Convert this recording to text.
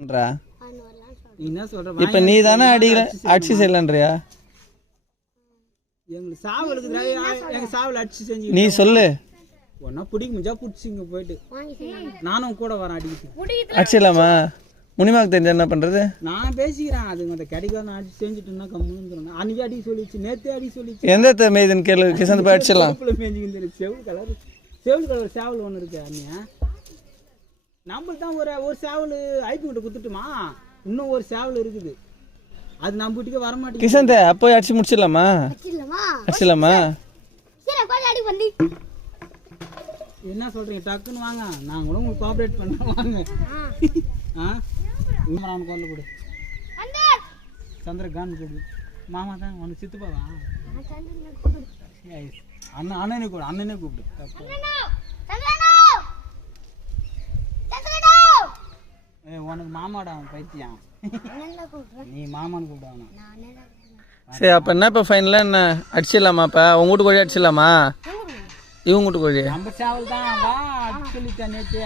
என்ன சொல்ற? இப்ப நீ தானே அடிக்கிற அடிச்சு செய்யலன்றியா? எங்களுக்கு சாவு இருக்குதுடா. எங்க சாவுல அடிச்சு செஞ்சு நீ சொல்லு. ஒன்னா பிடிக்க முடிஞ்சா பிடிச்சிங்க போயிட்டு நானும் கூட வரேன் அடிக்கிட்டு. அடிச்சிடலாமா? முனிமாக்கு தெரிஞ்ச என்ன பண்றது? நான் பேசிக்கிறேன். அது அந்த கிடைக்காத அடிச்சு செஞ்சுட்டுன்னா கம்முன்னு அன்னைக்கு அடிக்க சொல்லிச்சு, நேத்தே அடிக்க சொல்லிச்சு. எந்த மேய்துன்னு கேளு, கிசந்து போய் அடிச்சிடலாம். மேய்ஞ்சிக்கிட்டு செவல் கலர் சேவல் ஒன்று இருக்கு. அண்ணியா நம்மளுக்கு தான் ஒரு சேவல் ஐப்பி கிட்ட குத்துட்டுமா, இன்னும் ஒரு சேவல் இருக்குது. அது நம்ம வீட்டுக்கே வர மாட்டேங்குது. கிசந்த அப்போ அடிச்சு முடிச்சிடலாமா? அடிச்சிடலாமா? என்ன சொல்றீங்க? டக்குன்னு வாங்க, நாங்க கூட உங்களுக்கு கோஆபரேட் பண்றோம். வாங்க. அவனுக்கு கொண்டு கொடு. சந்திரகாந்த் கொடு. மாமா தான் உனக்கு சித்துப்பாவா? அண்ணனே கூப்பிடு. அண்ணனே கூப்பிடு. உனக்கு மாமாடா அவன் பைத்தியம். நீ மாமான்னு கூப்பிடுவானா? சரி, அப்போ என்ன இப்போ ஃபைனலாக என்ன அடிச்சிடலாமா? இப்போ உங்க வீட்டு கோழி அடிச்சிடலாமா? இவங்க வீட்டு கோழி நம்ம சேவல் தான். வா அடிச்சு சொல்லிட்டேன் நேற்று.